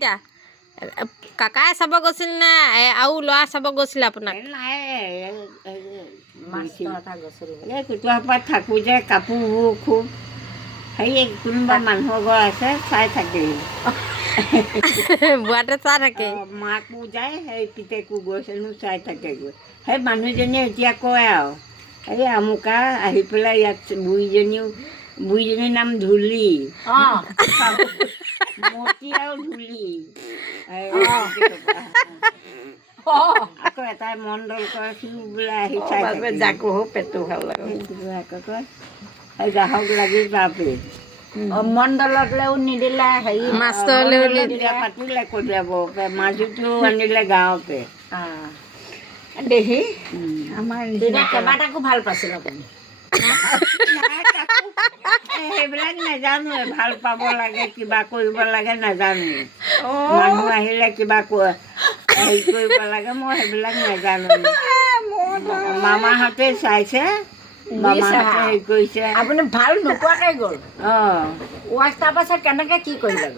এতিয়া কাকাই চাব গৈছিল নে আৰু ল'ৰা চাব গৈছিল আপোনাক? কুটুৱাপাত থাকোঁ যে কাপোৰবোৰ খুব হেৰি কোনোবা মানুহৰ ঘৰ আছে চাই থাকে। বুঢ়াতে চাই থাকে। মাকো যায় সেই পিতেকো গৈছেনো চাই থাকেগৈ। সেই মানুহজনীয়ে এতিয়া কয় আৰু এই আমুকা আহি পেলাই ইয়াত বুঢ়ীজনীৰ নাম ধূলি মতি আৰু ধূলি আকৌ এটাই মণ্ডল কয় সিও বোলে আহি চাই জাকো পেটটো ভাল লাগে কয় সেই গ্ৰাহক লাগি যাবি মণ্ডলতলৈও নিদিলে হেৰি মাষ্টৰলৈও নিদিলে পাতিলে কঢ়িয়াব মাজুটোও আনিলে গাঁৱতে দেখি আমাৰ কেইবাটাকো ভাল পাইছিল আপুনি? সেইবিলাক নাজানোৱে ভাল পাব লাগে কিবা কৰিব লাগে নাজানো। মানুহ আহিলে কিবা হেৰি কৰিব লাগে মই সেইবিলাক নাজানো। মামাহঁতে চাইছে মামাহঁতে হেৰি কৰিছে। আপুনি ভাল নোপোৱাকৈ গ'ল। অঁ তাৰ পাছত কেনেকৈ কি কৰিলে?